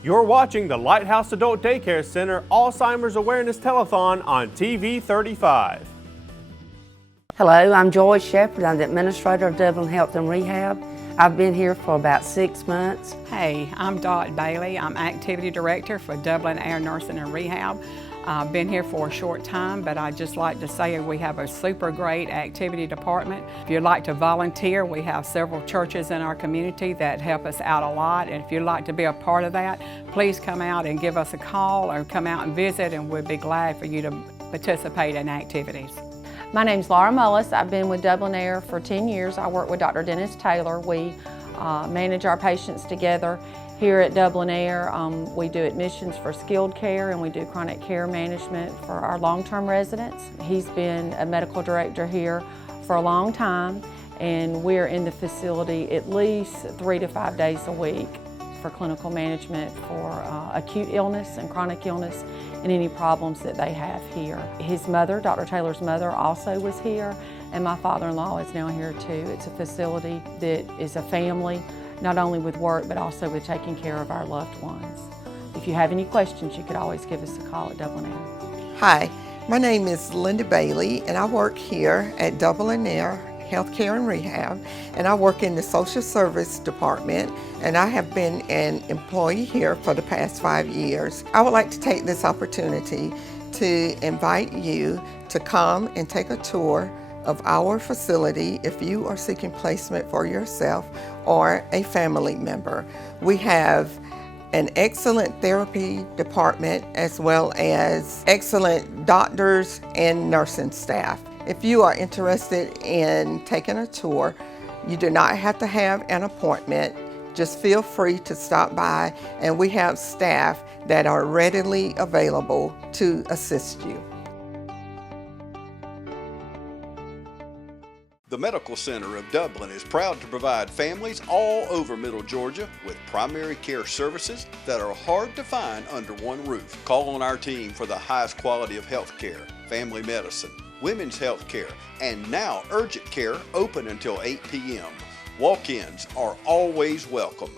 You're watching the Lighthouse Adult Daycare Center Alzheimer's Awareness Telethon on TV 35. Hello, I'm Joy Shepherd. I'm the administrator of Dublin Health and Rehab. I've been here for about 6 months. Hey, I'm Dot Bailey. I'm Activity Director for Dublin Air Nursing and Rehab. I've been here for a short time, but I'd just like to say we have a super great activity department. If you'd like to volunteer, we have several churches in our community that help us out a lot, and if you'd like to be a part of that, please come out and give us a call or come out and visit, and we'd be glad for you to participate in activities. My name's Laura Mullis. I've been with Dublin Air for 10 years. I work with Dr. Dennis Taylor. We manage our patients together here at Dublin Air. We do admissions for skilled care and we do chronic care management for our long-term residents. He's been a medical director here for a long time, and we're in the facility at least 3 to 5 days a week for clinical management for acute illness and chronic illness and any problems that they have here. His mother, Dr. Taylor's mother, also was here, and my father-in-law is now here too. It's a facility that is a family, not only with work, but also with taking care of our loved ones. If you have any questions, you could always give us a call at Dublin Air. Hi, my name is Linda Bailey, and I work here at Dublin Air Healthcare and Rehab, and I work in the social service department, and I have been an employee here for the past 5 years. I would like to take this opportunity to invite you to come and take a tour of our facility if you are seeking placement for yourself or a family member. We have an excellent therapy department as well as excellent doctors and nursing staff. If you are interested in taking a tour, you do not have to have an appointment. Just feel free to stop by, and we have staff that are readily available to assist you. The Medical Center of Dublin is proud to provide families all over Middle Georgia with primary care services that are hard to find under one roof. Call on our team for the highest quality of health care, family medicine, women's health care, and now urgent care open until 8 p.m. Walk-ins are always welcome.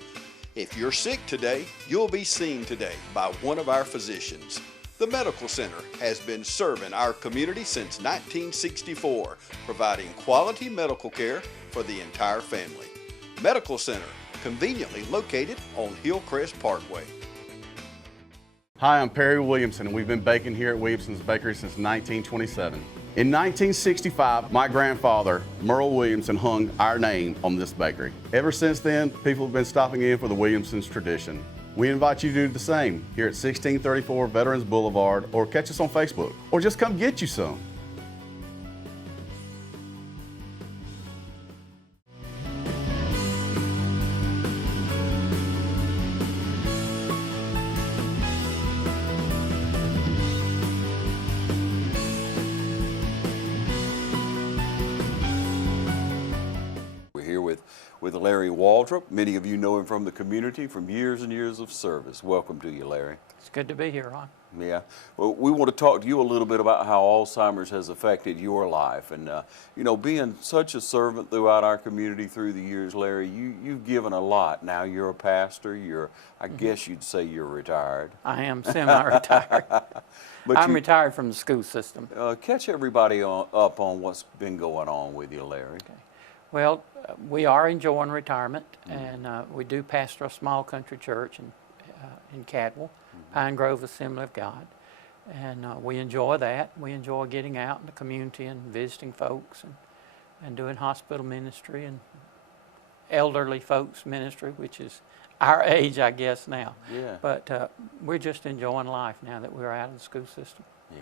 If you're sick today, you'll be seen today by one of our physicians. The Medical Center has been serving our community since 1964, providing quality medical care for the entire family. Medical Center, conveniently located on Hillcrest Parkway. Hi, I'm Perry Williamson, and we've been baking here at Williamson's Bakery since 1927. In 1965, my grandfather, Merle Williamson, hung our name on this bakery. Ever since then, people have been stopping in for the Williamson's tradition. We invite you to do the same here at 1634 Veterans Boulevard, or catch us on Facebook, or just come get you some. With Larry Waldrep. Many of you know him from the community from years and years of service. Welcome to you, Larry. It's good to be here, Ron. Yeah. Well, we want to talk to you a little bit about how Alzheimer's has affected your life. And, you know, being such a servant throughout our community through the years, Larry, you've given a lot. Now you're a pastor. I guess you'd say you're retired. I am semi-retired. I'm retired from the school system. Catch everybody up on what's been going on with you, Larry. Okay. Well, we are enjoying retirement, and we do pastor a small country church in Cadwell, Pine Grove Assembly of God, and we enjoy that. We enjoy getting out in the community and visiting folks and doing hospital ministry and elderly folks ministry, which is our age, I guess, now. Yeah. But we're just enjoying life now that we're out of the school system. Yeah.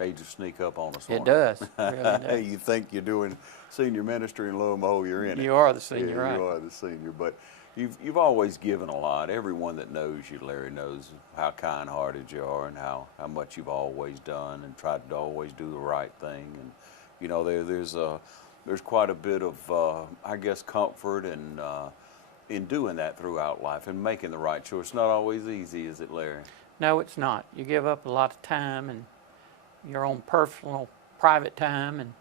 Age will sneak up on us. It does. It really does. You think you're doing senior ministry, and lo and behold, you're in it. You are the senior, yeah, right? You are the senior, but you've always given a lot. Everyone that knows you, Larry, knows how kind-hearted you are and how much you've always done and tried to always do the right thing. And you know, there's quite a bit of I guess comfort and in doing that throughout life and making the right choice. It's not always easy, is it, Larry? No, it's not. You give up a lot of time and your own personal, private time and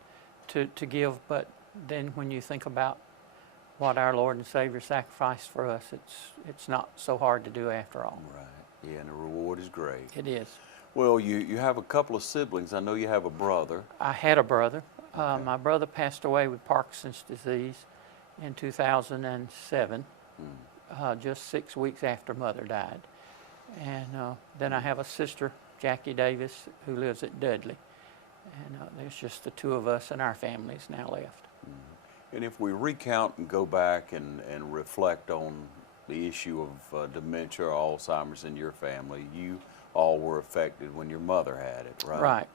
to give, but then when you think about what our Lord and Savior sacrificed for us, it's not so hard to do after all. Right. Yeah, and the reward is great. It is. Well, you have a couple of siblings. I know you have a brother. I had a brother. Okay. My brother passed away with Parkinson's disease in 2007, just 6 weeks after Mother died. And then I have a sister, Jackie Davis, who lives at Dudley. And there's just the two of us and our families now left. And if we recount and go back and reflect on the issue of dementia or Alzheimer's in your family, you all were affected when your mother had it, right?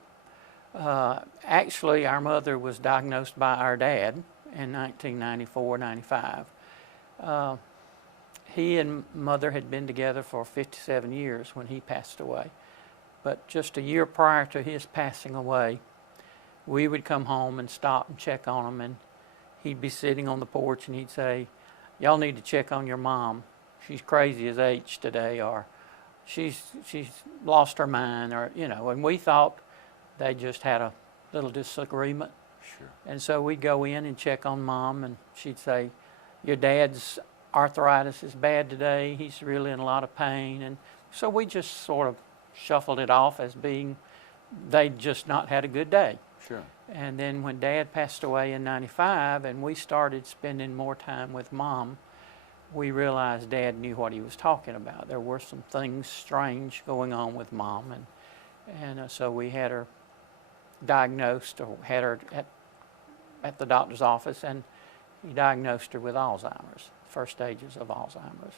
Right. Actually, our mother was diagnosed by our dad in 1994-95. He and Mother had been together for 57 years when he passed away. But just a year prior to his passing away, we would come home and stop and check on him, and he'd be sitting on the porch and he'd say, "Y'all need to check on your mom. She's crazy as H today," or she's lost her mind, or, you know, and we thought they just had a little disagreement. Sure. And so we'd go in and check on Mom, and she'd say, "Your dad's arthritis is bad today. He's really in a lot of pain." And so we just sort of shuffled it off as being they'd just not had a good day. Sure. And then when Dad passed away in 95 and we started spending more time with Mom, we realized Dad knew what he was talking about. There were some things strange going on with Mom, and so we had her diagnosed, or had her at the doctor's office, and he diagnosed her with Alzheimer's, first stages of Alzheimer's.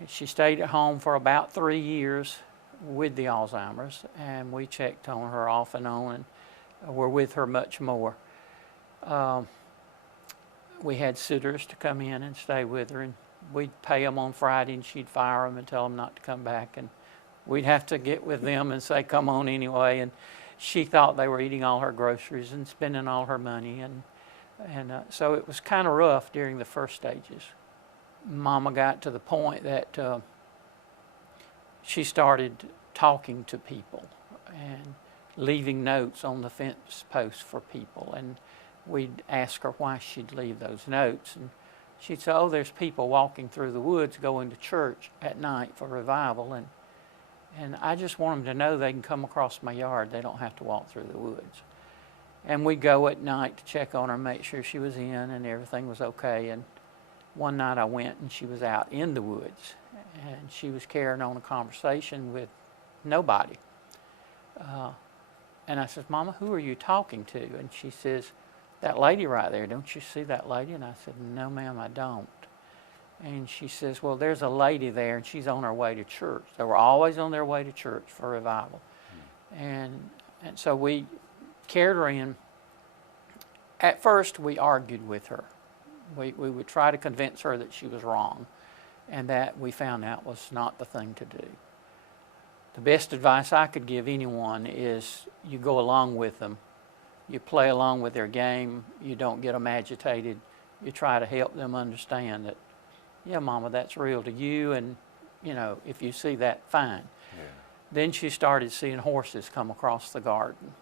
And she stayed at home for about 3 years with the Alzheimer's, and we checked on her off and on, and were with her much more. We had sitters to come in and stay with her, and we'd pay them on Friday, and she'd fire them and tell them not to come back, and we'd have to get with them and say, "Come on anyway." And she thought they were eating all her groceries and spending all her money, and so it was kind of rough during the first stages. Mama got to the point that she started talking to people and leaving notes on the fence posts for people, and we'd ask her why she'd leave those notes, and she'd say, "Oh, there's people walking through the woods going to church at night for revival, and I just want them to know they can come across my yard. They don't have to walk through the woods." And we'd go at night to check on her, make sure she was in and everything was okay. And one night I went and she was out in the woods, and she was carrying on a conversation with nobody. And I said, "Mama, who are you talking to?" And she says, "That lady right there, don't you see that lady?" And I said, "No, ma'am, I don't." And she says, "Well, there's a lady there, and she's on her way to church." They were always on their way to church for revival. And so we carried her in. At first, we argued with her. We would try to convince her that she was wrong, and that we found out was not the thing to do. The best advice I could give anyone is you go along with them. You play along with their game. You don't get them agitated. You try to help them understand that, "Yeah, Mama, that's real to you, and, you know, if you see that, fine." Yeah. Then she started seeing horses come across the garden.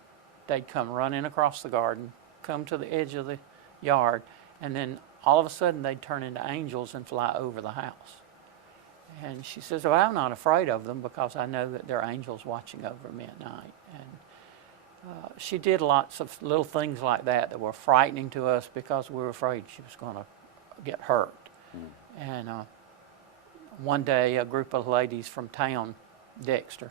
They'd come running across the garden, come to the edge of the yard, and then all of a sudden they'd turn into angels and fly over the house. And she says, "Well, I'm not afraid of them because I know that there are angels watching over me at night." And she did lots of little things like that were frightening to us because we were afraid she was going to get hurt. And one day a group of ladies from town, Dexter,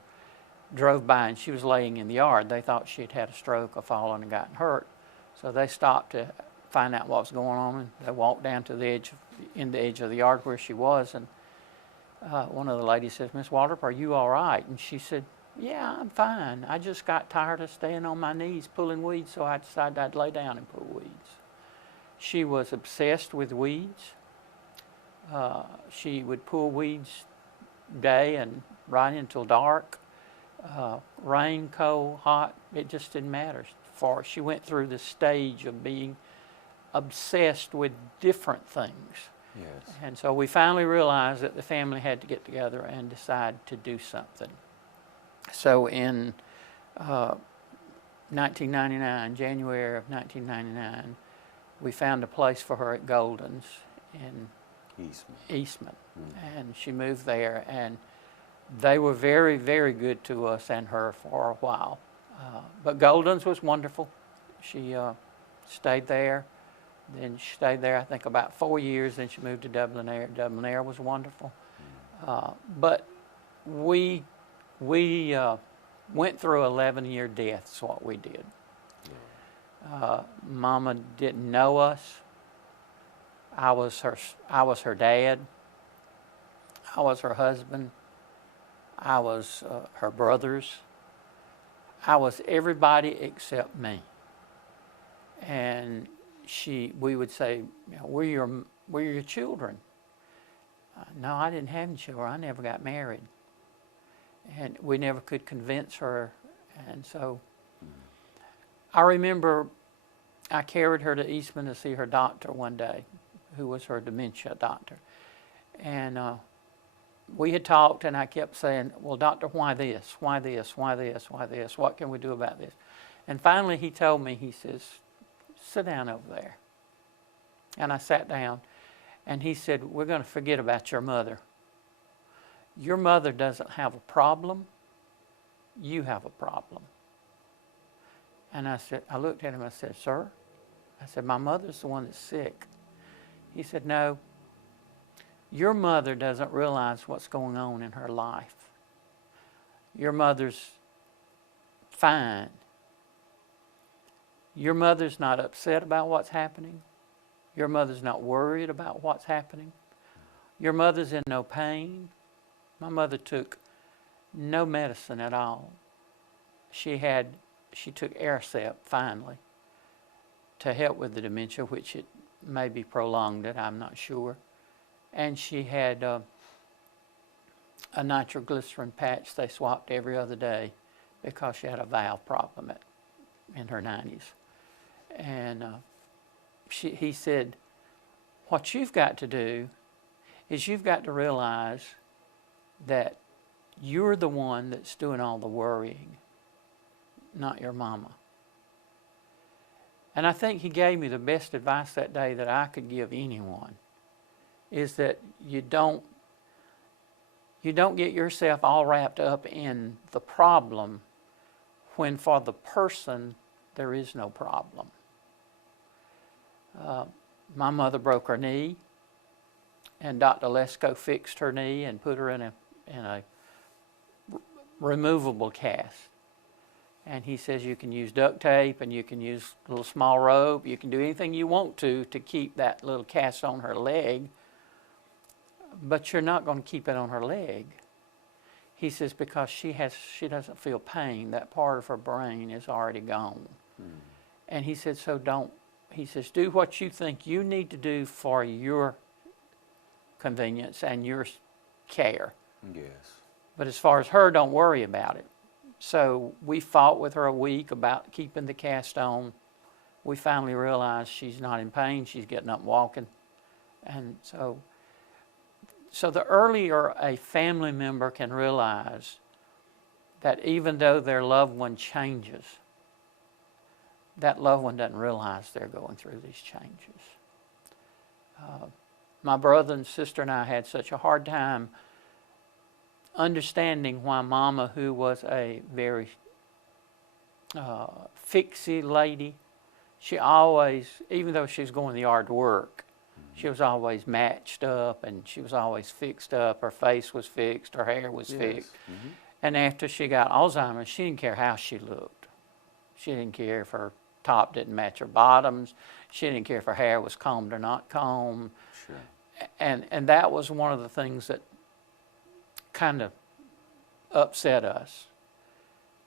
drove by, and she was laying in the yard. They thought she'd had a stroke or fallen and gotten hurt. So they stopped to find out what was going on, and they walked down to the edge of the yard where she was, and one of the ladies says, "Miss Waldrep, are you all right?" And she said, "Yeah, I'm fine. I just got tired of staying on my knees pulling weeds, so I decided I'd lay down and pull weeds." She was obsessed with weeds. She would pull weeds day and right until dark. Rain, cold, hot, it just didn't matter for her. She went through the stage of being obsessed with different things. Yes. And so we finally realized that the family had to get together and decide to do something. So in 1999, January of 1999, we found a place for her at Golden's in Eastman. And she moved there, and they were very, very good to us and her for a while. But Golden's was wonderful. She stayed there. Then she stayed there, I think, about 4 years. Then she moved to Dublin Air. Dublin Air was wonderful. But we went through 11-year deaths, what we did. Mama didn't know us. I was her dad. I was her husband. I was her brothers. I was everybody except me. And we would say, we're your children. No, I didn't have any children. I never got married. And we never could convince her. And so I remember I carried her to Eastman to see her doctor one day, who was her dementia doctor. And we had talked, and I kept saying, well, doctor, why this? Why this? Why this? Why this? What can we do about this? And finally he told me, he says, sit down over there. And I sat down, and he said, we're going to forget about your mother. Your mother doesn't have a problem. You have a problem. And I looked at him, I said, sir? I said, my mother's the one that's sick. He said, no, your mother doesn't realize what's going on in her life. Your mother's fine. Your mother's not upset about what's happening. Your mother's not worried about what's happening. Your mother's in no pain. My mother took no medicine at all. She took Aricept finally to help with the dementia, which it maybe prolonged it, I'm not sure. And she had a nitroglycerin patch they swapped every other day because she had a valve problem in her 90s. And he said, what you've got to do is you've got to realize that you're the one that's doing all the worrying, not your mama. And I think he gave me the best advice that day that I could give anyone, is that you don't get yourself all wrapped up in the problem when for the person there is no problem. My mother broke her knee, and Dr. Lesko fixed her knee and put her in a removable cast. And he says you can use duct tape and you can use a little small rope. You can do anything you want to keep that little cast on her leg, but you're not going to keep it on her leg. He says because she doesn't feel pain. That part of her brain is already gone. And he said, so don't. He says, do what you think you need to do for your convenience and your care. Yes. But as far as her, don't worry about it. So we fought with her a week about keeping the cast on. We finally realized she's not in pain. She's getting up and walking. And so the earlier a family member can realize that even though their loved one changes, that loved one doesn't realize they're going through these changes. My brother and sister and I had such a hard time understanding why Mama, who was a very fixie lady, she always, even though she was going to the yard to work, she was always matched up and she was always fixed up. Her face was fixed, her hair was fixed. And after she got Alzheimer's, she didn't care how she looked. She didn't care if her top didn't match her bottoms. She didn't care if her hair was combed or not combed. Sure. And that was one of the things that kind of upset us.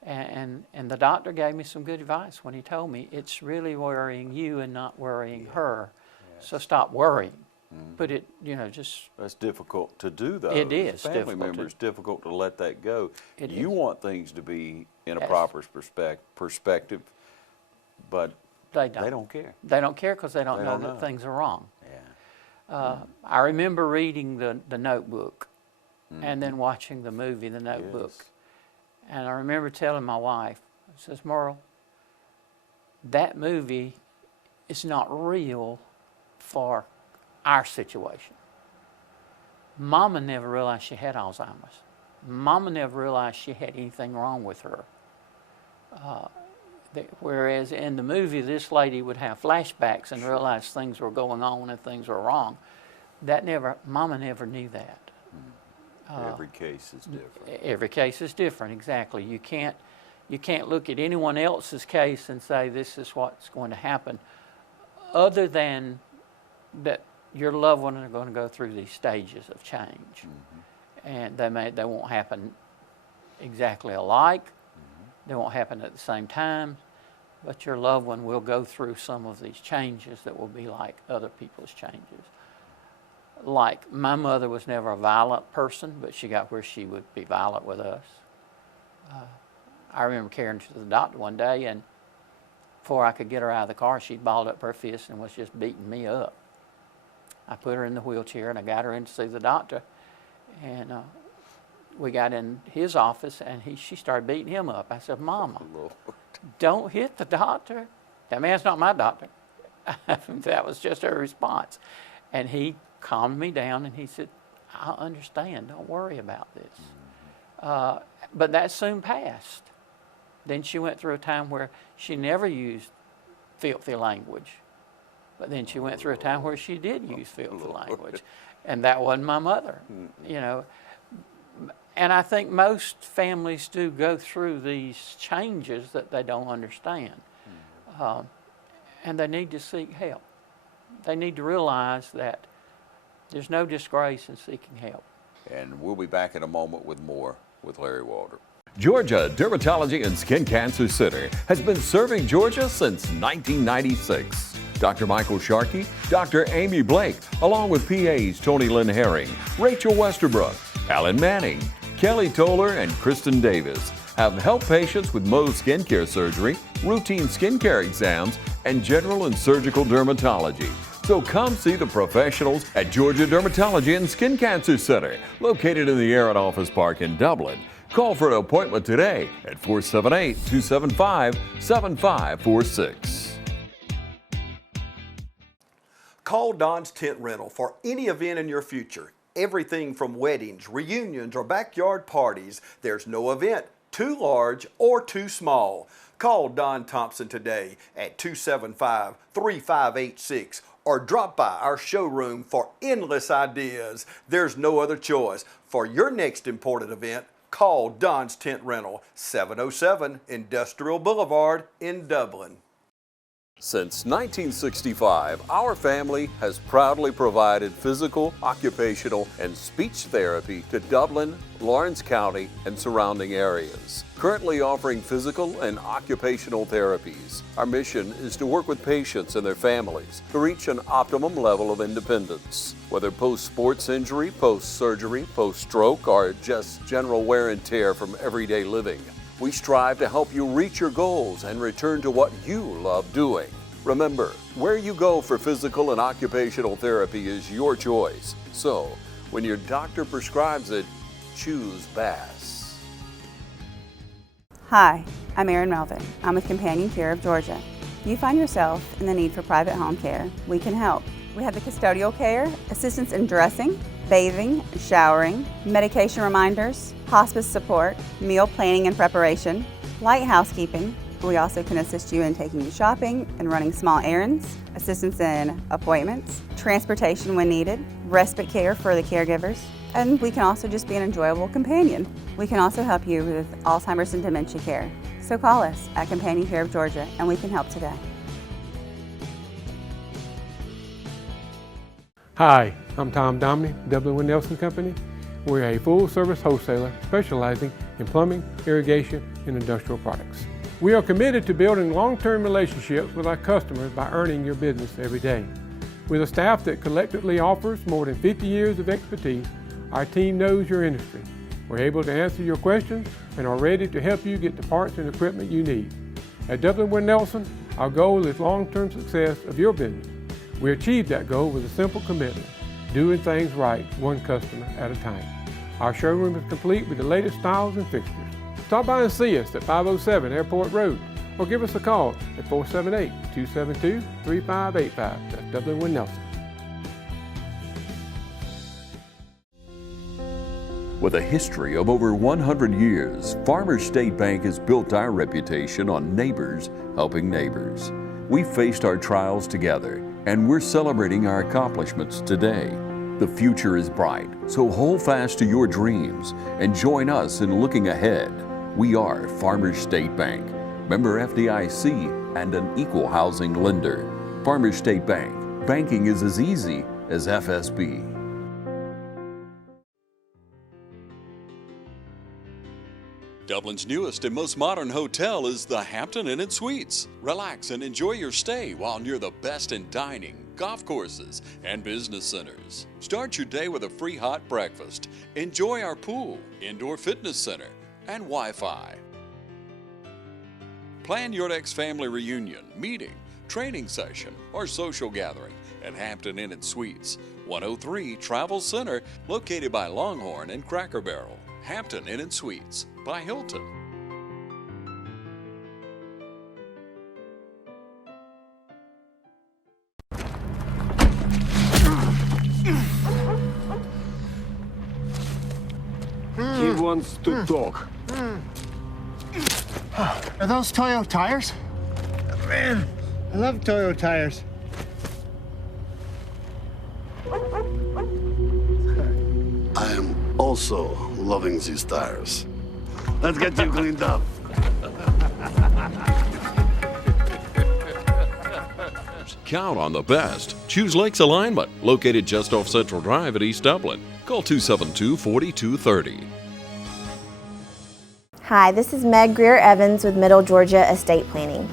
And the doctor gave me some good advice when he told me it's really worrying you and not worrying her. Yes. So stop worrying. But it, just... That's difficult to do, though. It is As a family member, it's difficult to let that go. You want things to be in a proper perspective, but they don't care. They don't care because they don't know that things are wrong. Yeah. I remember reading the Notebook and then watching the movie, The Notebook. Yes. And I remember telling my wife, I says, Merle, that movie is not real for our situation. Mama never realized she had Alzheimer's. Mama never realized she had anything wrong with her. Whereas in the movie, this lady would have flashbacks and realize things were going on and things were wrong. Mama never knew that. Every case is different. Every case is different, exactly. You can't look at anyone else's case and say this is what's going to happen, other than that your loved ones are going to go through these stages of change. And they won't happen exactly alike. They won't happen at the same time, but your loved one will go through some of these changes that will be like other people's changes. Like, my mother was never a violent person, but she got where she would be violent with us. I remember carrying her to the doctor one day, and before I could get her out of the car, she'd balled up her fist and was just beating me up. I put her in the wheelchair, and I got her in to see the doctor, and we got in his office, and she started beating him up. I said, Mama, don't hit the doctor. That man's not my doctor. That was just her response. And he calmed me down, and he said, I understand. Don't worry about this. But that soon passed. Then she went through a time where she never used filthy language. But then she went through a time where she did use filthy language. And that wasn't my mother, you know. And I think most families do go through these changes that they don't understand. And they need to seek help. They need to realize that there's no disgrace in seeking help. And we'll be back in a moment with more with Larry Waldrep. Georgia Dermatology and Skin Cancer Center has been serving Georgia since 1996. Dr. Michael Sharkey, Dr. Amy Blake, along with PAs Tony Lynn Herring, Rachel Westerbrook, Alan Manning, Kelly Toller, and Kristen Davis have helped patients with Mohs skincare surgery, routine skincare exams, and general and surgical dermatology. So come see the professionals at Georgia Dermatology and Skin Cancer Center, located in the Aaron Office Park in Dublin. Call for an appointment today at 478-275-7546. Call Don's Tent Rental for any event in your future. Everything from weddings, reunions, or backyard parties. There's no event too large or too small. Call Don Thompson today at 275-3586 or drop by our showroom for endless ideas. There's no other choice. For your next important event, call Don's Tent Rental, 707 Industrial Boulevard in Dublin. Since 1965, our family has proudly provided physical, occupational, and speech therapy to Dublin, Lawrence County, and surrounding areas. Currently offering physical and occupational therapies, our mission is to work with patients and their families to reach an optimum level of independence. Whether post-sports injury, post-surgery, post-stroke, or just general wear and tear from everyday living, we strive to help you reach your goals and return to what you love doing. Remember, where you go for physical and occupational therapy is your choice. So, when your doctor prescribes it, choose Bass. Hi, I'm Erin Melvin. I'm with Companion Care of Georgia. If you find yourself in the need for private home care, we can help. We have the custodial care, assistance in dressing, bathing, showering, medication reminders, hospice support, meal planning and preparation, light housekeeping. We also can assist you in taking you shopping and running small errands, assistance in appointments, transportation when needed, respite care for the caregivers, and we can also just be an enjoyable companion. We can also help you with Alzheimer's and dementia care. So call us at Companion Care of Georgia and we can help today. Hi, I'm Tom Domney, Dublin Nelson Company. We're a full-service wholesaler specializing in plumbing, irrigation, and industrial products. We are committed to building long-term relationships with our customers by earning your business every day. With a staff that collectively offers more than 50 years of expertise, our team knows your industry. We're able to answer your questions and are ready to help you get the parts and equipment you need. At Dublin Nelson, our goal is long-term success of your business. We achieve that goal with a simple commitment, doing things right, one customer at a time. Our showroom is complete with the latest styles and fixtures. Stop by and see us at 507 Airport Road or give us a call at 478-272-3585. That's Dublin Nelson. With a history of over 100 years, Farmers State Bank has built our reputation on neighbors helping neighbors. We faced our trials together, and we're celebrating our accomplishments today. The future is bright, so hold fast to your dreams and join us in looking ahead. We are Farmers State Bank, member FDIC, and an equal housing lender. Farmers State Bank, banking is as easy as FSB. Dublin's newest and most modern hotel is the Hampton Inn & Suites. Relax and enjoy your stay while near the best in dining, golf courses, and business centers. Start your day with a free hot breakfast. Enjoy our pool, indoor fitness center, and Wi-Fi. Plan your next family reunion, meeting, training session, or social gathering at Hampton Inn & Suites, 103 Travel Center, located by Longhorn and Cracker Barrel. Hampton Inn & Suites by Hilton. He wants to talk. Are those Toyo tires? Man, I love Toyo tires. I am also loving these tires. Let's get you cleaned up. Count on the best. Choose Lakes Alignment, located just off Central Drive at East Dublin. Call 272-4230. Hi, this is Meg Greer-Evans with Middle Georgia Estate Planning.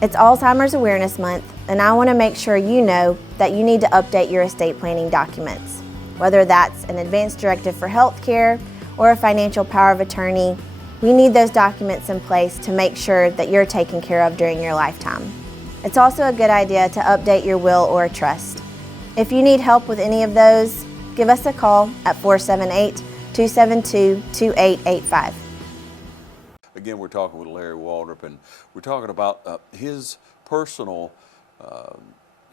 It's Alzheimer's Awareness Month, and I want to make sure you know that you need to update your estate planning documents. Whether that's an advance directive for health care or a financial power of attorney, we need those documents in place to make sure that you're taken care of during your lifetime. It's also a good idea to update your will or trust. If you need help with any of those, give us a call at 478-272-2885. Again, we're talking with Larry Waldrep, and we're talking about his personal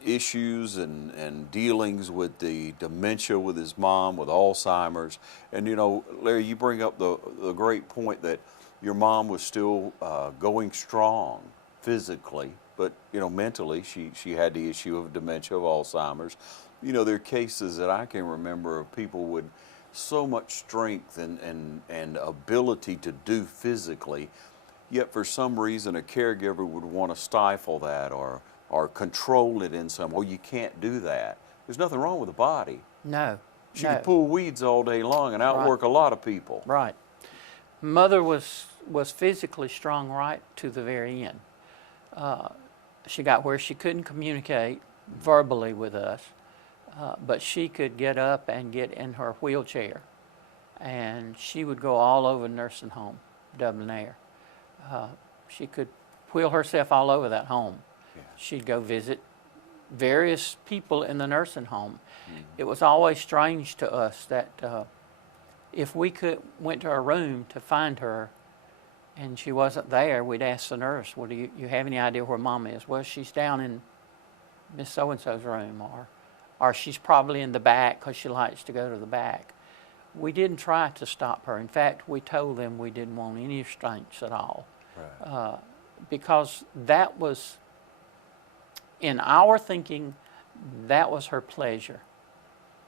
issues and dealings with the dementia with his mom, with Alzheimer's. And you know, Larry, you bring up the great point that your mom was still going strong physically, but you know, mentally she had the issue of dementia, of Alzheimer's. You know, there are cases that I can remember of people with so much strength and ability to do physically, yet for some reason a caregiver would want to stifle that or control it in some way. Well, you can't do that. There's nothing wrong with the body. No. She could pull weeds all day long and outwork a lot of people. Right. Mother was physically strong right to the very end. She got where she couldn't communicate verbally with us, but she could get up and get in her wheelchair, and she would go all over nursing home, Dublin Air. She could wheel herself all over that home. Yeah. She'd go visit various people in the nursing home. Mm-hmm. It was always strange to us that if we went to her room to find her and she wasn't there, we'd ask the nurse, well, do you have any idea where Mom is? Well, she's down in Miss So-and-so's room, or she's probably in the back because she likes to go to the back. We didn't try to stop her. In fact, we told them we didn't want any restraints at all. Right. Because that was, in our thinking, that was her pleasure,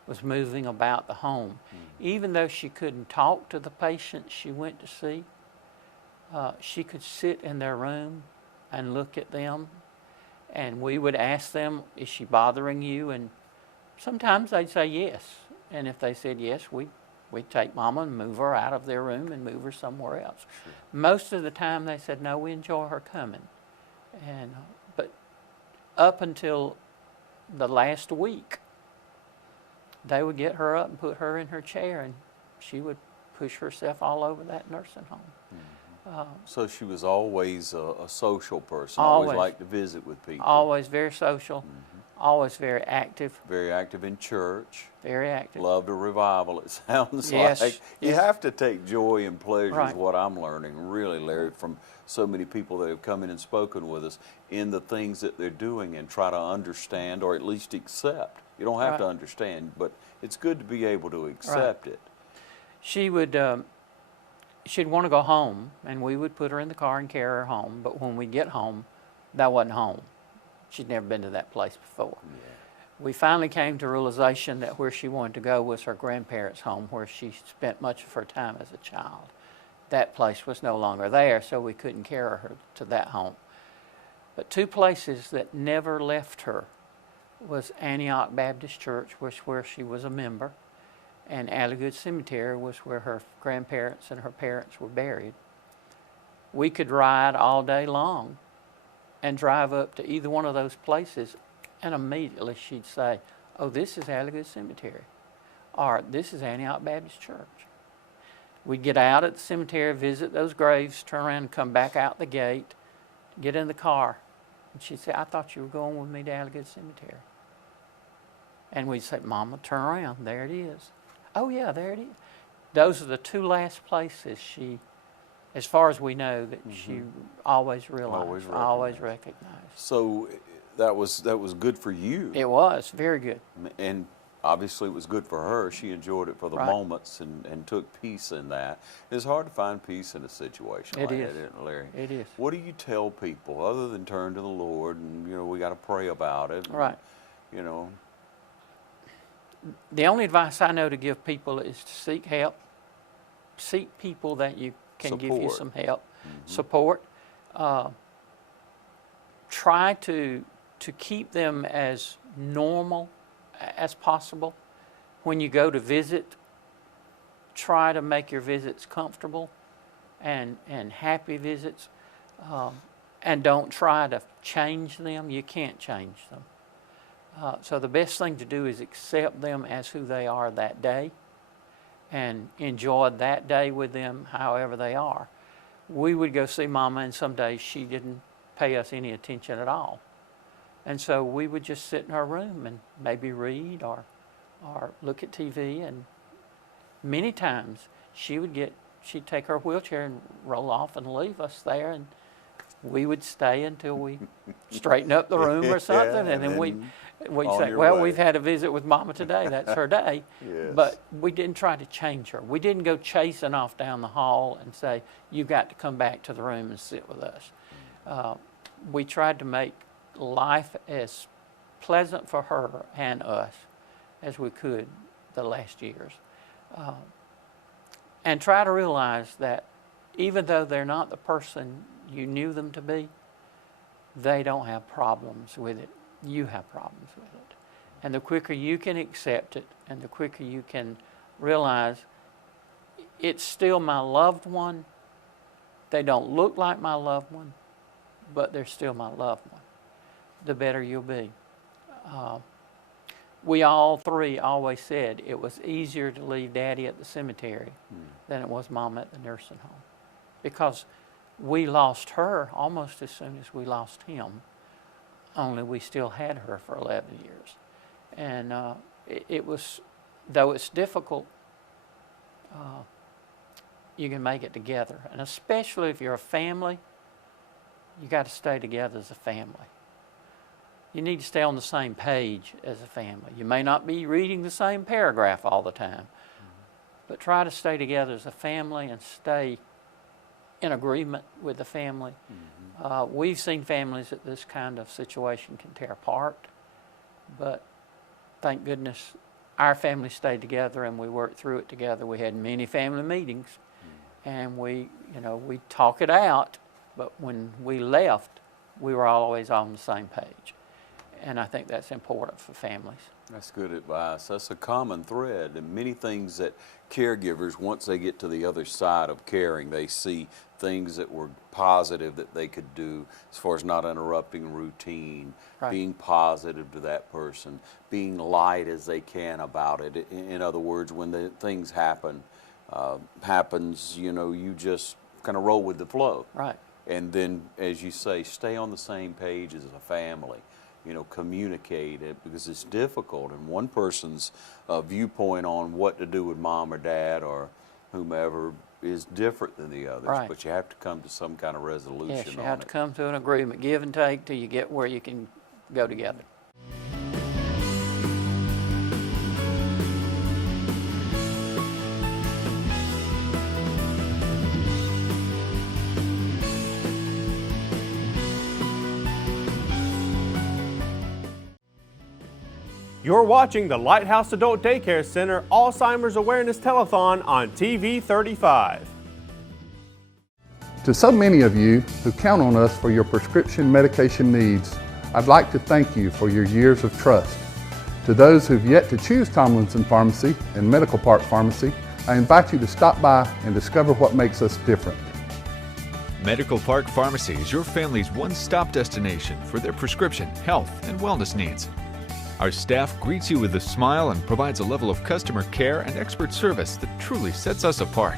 was moving about the home. Mm-hmm. Even though she couldn't talk to the patients she went to see, she could sit in their room and look at them, and we would ask them, is she bothering you? And sometimes they'd say yes, and if they said yes, we'd take Mama and move her out of their room and move her somewhere else. Sure. Most of the time they said, no, we enjoy her coming. And but up until the last week, they would get her up and put her in her chair, and she would push herself all over that nursing home. Mm-hmm. So she was always a social person, always liked to visit with people. Always very social, mm-hmm. Always very active. Very active in church. Very active. Loved a revival, it sounds yes. like. You yes. have to take joy and pleasure right. is what I'm learning, really, Larry, from so many people that have come in and spoken with us in the things that they're doing, and try to understand or at least accept. You don't have right. to understand, but it's good to be able to accept right. it. She would, she'd want to go home, and we would put her in the car and carry her home. But when we get home, that wasn't home. She'd never been to that place before. Yeah. We finally came to realization that where she wanted to go was her grandparents' home, where she spent much of her time as a child. That place was no longer there, so we couldn't carry her to that home. But two places that never left her was Antioch Baptist Church, was where she was a member, and Alligood Cemetery was where her grandparents and her parents were buried. We could ride all day long and drive up to either one of those places, and immediately she'd say, oh, this is Alligood Cemetery, or this is Antioch Baptist Church. We'd get out at the cemetery, visit those graves, turn around and come back out the gate, get in the car, and she'd say, I thought you were going with me to Alligood Cemetery. And we'd say, Mama, turn around, there it is. Oh yeah, there it is. Those are the two last places she, as far as we know, that she always realized, always recognized. So that was good for you. It was, very good. And obviously it was good for her. She enjoyed it for the moments and took peace in that. It's hard to find peace in a situation like that, isn't it, Larry? It is. What do you tell people other than turn to the Lord and, you know, we got to pray about it? Right. And, you know. The only advice I know to give people is to seek help. Seek people that you can give you some help, support. Try to keep them as normal as possible. When you go to visit, try to make your visits comfortable and happy visits, and don't try to change them. You can't change them. So the best thing to do is accept them as who they are that day and enjoy that day with them however they are. We would go see Mama, and some days she didn't pay us any attention at all. And so we would just sit in her room and maybe read or look at TV, and many times she'd take her wheelchair and roll off and leave us there, and we would stay until we straighten up the room or something, and then we'd say, well, we've had a visit with Mama today, that's her day. Yes. But we didn't try to change her. We didn't go chasing off down the hall and say, you've got to come back to the room and sit with us. We tried to make life as pleasant for her and us as we could the last years. And try to realize that even though they're not the person you knew them to be, they don't have problems with it. You have problems with it. And the quicker you can accept it, and the quicker you can realize it's still my loved one, they don't look like my loved one, but they're still my loved one, the better you'll be. We all three always said it was easier to leave Daddy at the cemetery than it was Mama at the nursing home, because we lost her almost as soon as we lost him, only we still had her for 11 years. And it was, though it's difficult, you can make it together. And especially if you're a family, you got to stay together as a family. You need to stay on the same page as a family. You may not be reading the same paragraph all the time, but try to stay together as a family and stay in agreement with the family. We've seen families that this kind of situation can tear apart, but thank goodness our family stayed together and we worked through it together. We had many family meetings, and we talk it out, but when we left, we were always on the same page. And I think that's important for families. That's good advice. That's a common thread, and many things that caregivers, once they get to the other side of caring, they see things that were positive that they could do as far as not interrupting routine, being positive to that person, being light as they can about it. In other words, when the things happens, you just kind of roll with the flow. Right. And then, as you say, stay on the same page as a family. Communicate it, because it's difficult, and one person's viewpoint on what to do with Mom or Dad or whomever is different than the others. Right. But you have to come to some kind of resolution. Yes, you have to come to an agreement, give and take, till you get where you can go together. You're watching the Lighthouse Adult Daycare Center Alzheimer's Awareness Telethon on TV 35. To so many of you who count on us for your prescription medication needs, I'd like to thank you for your years of trust. To those who've yet to choose Tomlinson Pharmacy and Medical Park Pharmacy, I invite you to stop by and discover what makes us different. Medical Park Pharmacy is your family's one-stop destination for their prescription, health, and wellness needs. Our staff greets you with a smile and provides a level of customer care and expert service that truly sets us apart.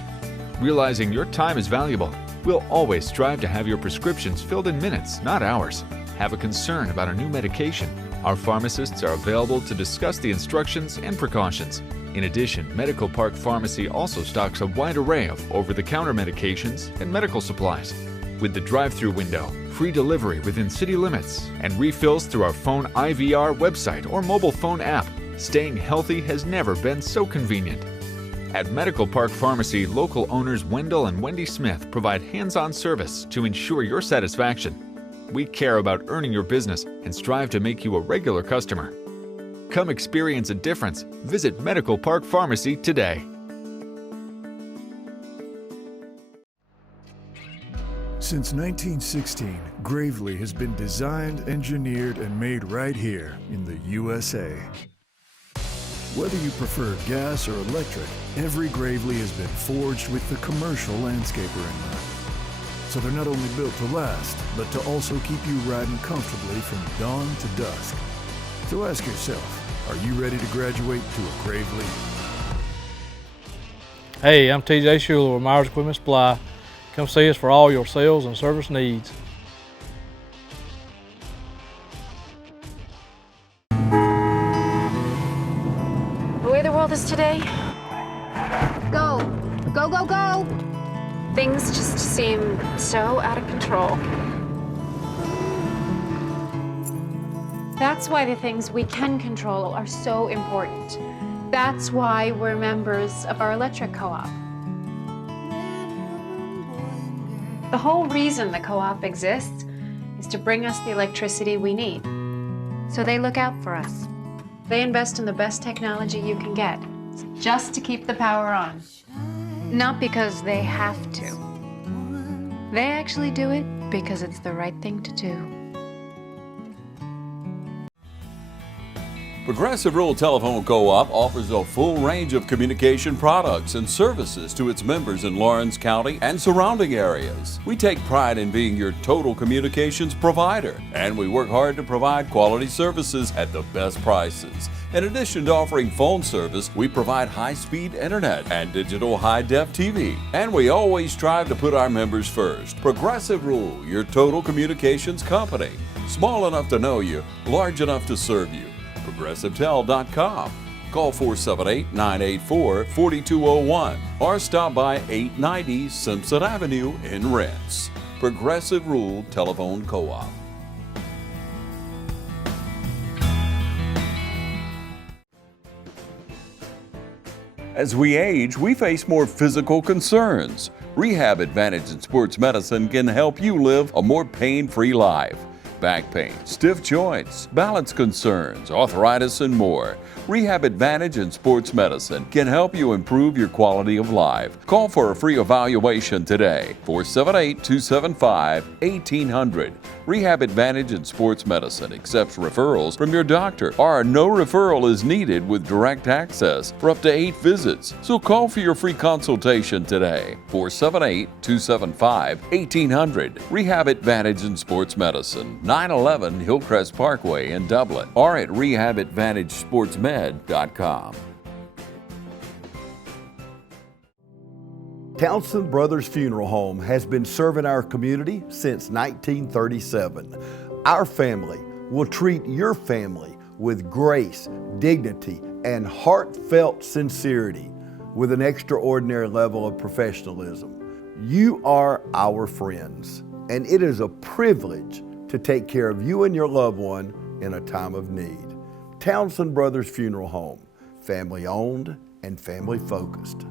Realizing your time is valuable, we'll always strive to have your prescriptions filled in minutes, not hours. Have a concern about a new medication? Our pharmacists are available to discuss the instructions and precautions. In addition, Medical Park Pharmacy also stocks a wide array of over-the-counter medications and medical supplies. With the drive-through window, free delivery within city limits, and refills through our phone IVR website or mobile phone app, staying healthy has never been so convenient. At Medical Park Pharmacy, local owners Wendell and Wendy Smith provide hands-on service to ensure your satisfaction. We care about earning your business and strive to make you a regular customer. Come experience a difference. Visit Medical Park Pharmacy today. Since 1916, Gravely has been designed, engineered, and made right here in the USA. Whether you prefer gas or electric, every Gravely has been forged with the commercial landscaper in mind. So they're not only built to last, but to also keep you riding comfortably from dawn to dusk. So ask yourself, are you ready to graduate to a Gravely? Hey, I'm TJ Schuler with Myers Equipment Supply. Come see us for all your sales and service needs. The way the world is today, go, go, go, go. Things just seem so out of control. That's why the things we can control are so important. That's why we're members of our electric co-op. The whole reason the co-op exists is to bring us the electricity we need. So they look out for us. They invest in the best technology you can get, just to keep the power on. Not because they have to. They actually do it because it's the right thing to do. Progressive Rural Telephone Co-op offers a full range of communication products and services to its members in Lawrence County and surrounding areas. We take pride in being your total communications provider, and we work hard to provide quality services at the best prices. In addition to offering phone service, we provide high-speed internet and digital high-def TV. And we always strive to put our members first. Progressive Rural, your total communications company. Small enough to know you, large enough to serve you. ProgressiveTel.com. Call 478-984-4201 or stop by 890 Simpson Avenue in Renss. Progressive Rural Telephone Co-op. As we age, we face more physical concerns. Rehab Advantage in Sports Medicine can help you live a more pain-free life. Back pain, stiff joints, balance concerns, arthritis, and more. Rehab Advantage in Sports Medicine can help you improve your quality of life. Call for a free evaluation today. 478-275-1800. Rehab Advantage in Sports Medicine accepts referrals from your doctor, or no referral is needed with direct access for up to 8 visits. So call for your free consultation today. 478-275-1800. Rehab Advantage in Sports Medicine, 911 Hillcrest Parkway in Dublin, or at rehabadvantagesportsmed.com. Townsend Brothers Funeral Home has been serving our community since 1937. Our family will treat your family with grace, dignity, and heartfelt sincerity with an extraordinary level of professionalism. You are our friends, and it is a privilege to take care of you and your loved one in a time of need. Townsend Brothers Funeral Home, family owned and family focused.